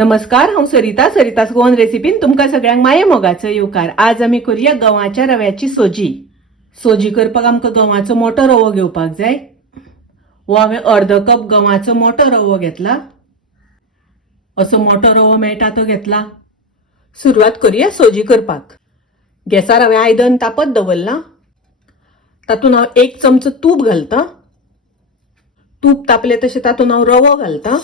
नमस्कार, हांव सरितास गोवन रेसिपीन तुमकां सगळ्यांक माये मोगाचो येवकार। आज आमी करूया गव्हाच्या रव्याची सोजी। सोजी करपाक आमकां गव्हाचो मोठो रवो घेवपाक जाय। हो हांवें अर्द कप गव्हाचो मोठो रवो घेतला। असो मोठो रवो मेळटा तो घेतला। सुरवात करूया सोजी करपाक। गॅसार हांवें आयदन तापत दवरला। तातूंत हांव 1 चमचो तूप घालता। तूप तापले तशें तातूंत हांव रवो घालता।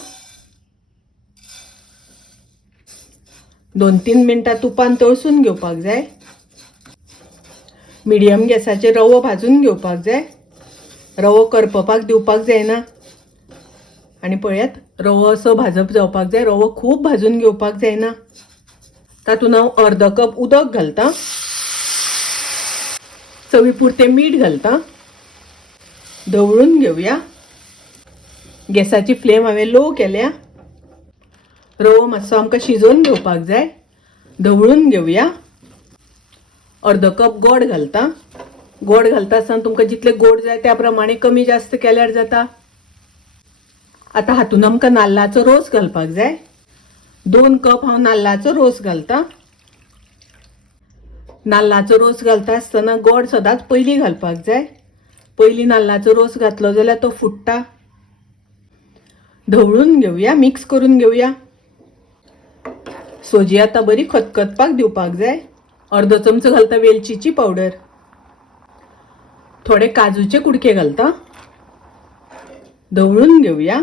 2-3 मिनटां तुपान तळसून घेवपाक जाय। मिडियम गॅसाचेर रवो भाजून घेवपाक जाय। रवो करपपाक दिवपाक जायना। आनी पळयात, रवो असो भाजप जावपाक जाय। रवो खूब भाजून घेवपाक जायना। तातूंत हांव अर्द कप उदक घालता। चवी पुरते मीठ घालता। ढवळून घेवया। गॅसाची फ्लेम हांवें लो केल्या। रवो मातसो आमकां शिजोवन घेवपाक जाय। ढवळून घेवया। अर्द कप गोड घालता। गोड घालता आसतना तुमकां जितले गोड जाय त्या प्रमाणे कमी जास्त केल्यार जाता। आता हातून आमकां नाल्लाचो रोस घालपाक जाय। 2 कप हांव नाल्लाचो रोस घालता। नाल्लाचो रोस घालता आसतना गोड सदांच पयलीं घालपाक जाय। पयलीं नाल्लाचो रोस घातलो जाल्यार तो फुट्टा। ढवळून घेवया, मिक्स करून घेवया। सोजी आता बरी खतखतपाक दिवपाक जाय। अर्द चमचो घालता वेलचीची पावडर। थोडे काजूचे कुडके घालता। ढवळून घेवया।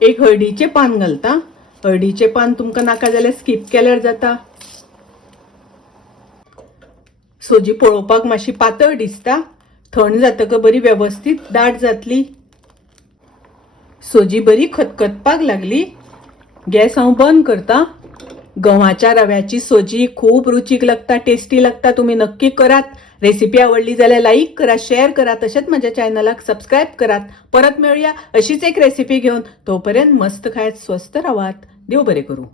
एक हळदीचे पान घालता। हळदीचे पान तुमकां नाका जाल्यार स्किप केल्यार जाता। सोजी पळोवपाक मातशी पातळ दिसता। थंड जातकच बरी व्यवस्थित दाट जातली। सोजी बरी खतखतपाक लागली। गॅस हांव बंद करता। गव्हाच्या रव्याची सोजी खूप रुचीक लागता, टेस्टी लागता। तुम्ही नक्की करात। रेसिपी आवडली जाल्यार लाईक करा, शेअर करा, तशेंच माझ्या चॅनलाक सबस्क्राईब करात। परत मिळूया अशीच एक रेसिपी घेऊन। तोपर्यंत मस्त खायत, स्वस्त राहात। देव बरे करू।